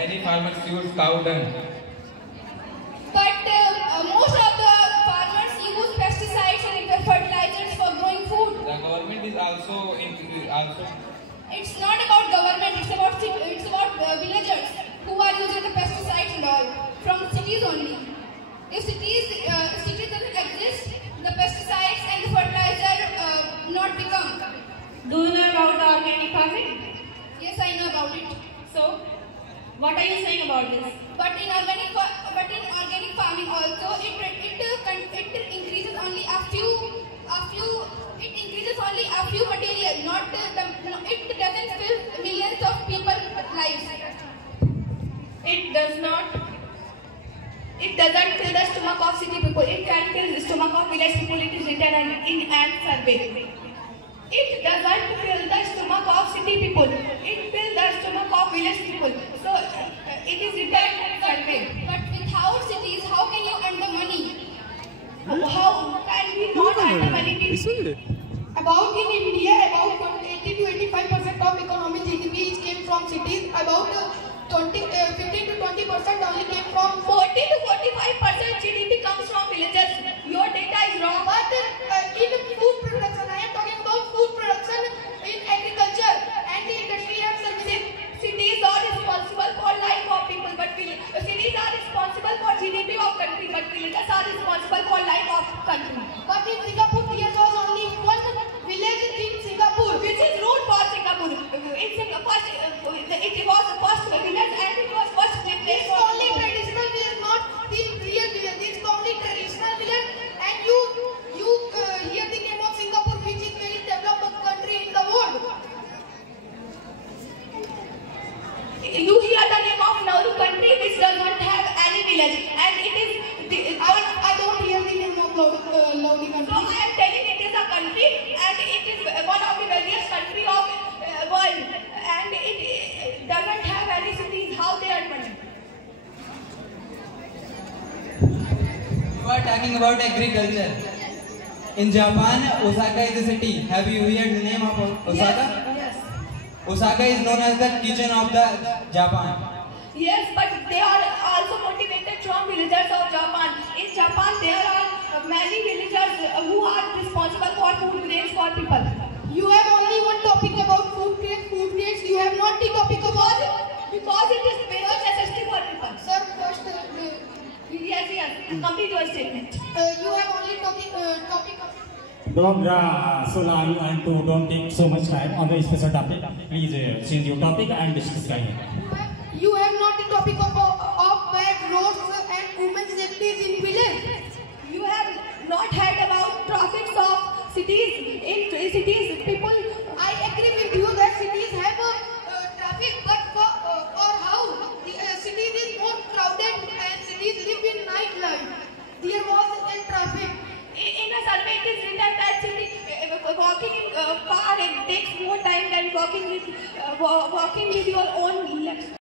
Many farmers use cow dung. But most of the farmers use pesticides and fertilizers for growing food. The government is also It's not about government, it's about villagers who are using the pesticides and all from cities only. If cities doesn't exist, the pesticides and the fertilizer not become. Do you know about the organic farming? Yes, I know about it. So, what are you saying about this? But in organic farming also, it increases only a few material, not it doesn't fill millions of people's lives. It doesn't fill the stomach of city people. It can fill the stomach of village people. It is written in an survey. It doesn't fill the stomach of city people. It fills the stomach of village people. So it is written in a survey. But without cities, how can you earn the money? How can we not earn the money? About in India, about 80 to 85% of economic GDP came from cities. About 15 to 20% only came from 40 to 45% GDP comes from villages. Your data is wrong. But in food production, I am talking about food production in agriculture and the industry and services. Cities are responsible for life of people, but cities are responsible for GDP of country, but villages are responsible for life of country. But in Singapore, there was only one village in Singapore, Which is rude for Singapore. It was the first village and it was first replaced it's for only traditional village, not the real village. It's only traditional village, and you hear the name of Singapore, which is very developed country in the world. You hear the name of Nauru country which does not have any village, and it is I don't hear the name of Lodi so country. I am telling it is a country and it is one of the wealthiest country of world, and it doesn't have any cities. How they are money? You are talking about agriculture. In Japan, Osaka is a city. Have you heard the name of Osaka? Yes. Osaka is known as the kitchen of the Japan. Yes, but they are also motivated from villagers of Japan. In Japan, there are many villagers who are responsible for food grains for people. You have only one topic about food grades. You have not the topic about Because it is basic necessity for people. sir. First, Yes. Complete your statement. you have only topic of. Don't so long and don't take so much time on the special topic. Please change your topic and discuss it. You have not the topic of bad roads and women's safety in village. You have not heard about traffic of cities. In cities, people. I agree with you that cities have traffic, but for how? The cities is more crowded and cities live in nightlife. There was a traffic. In a survey, it is written that walking in car it takes more time than walking with your own legs.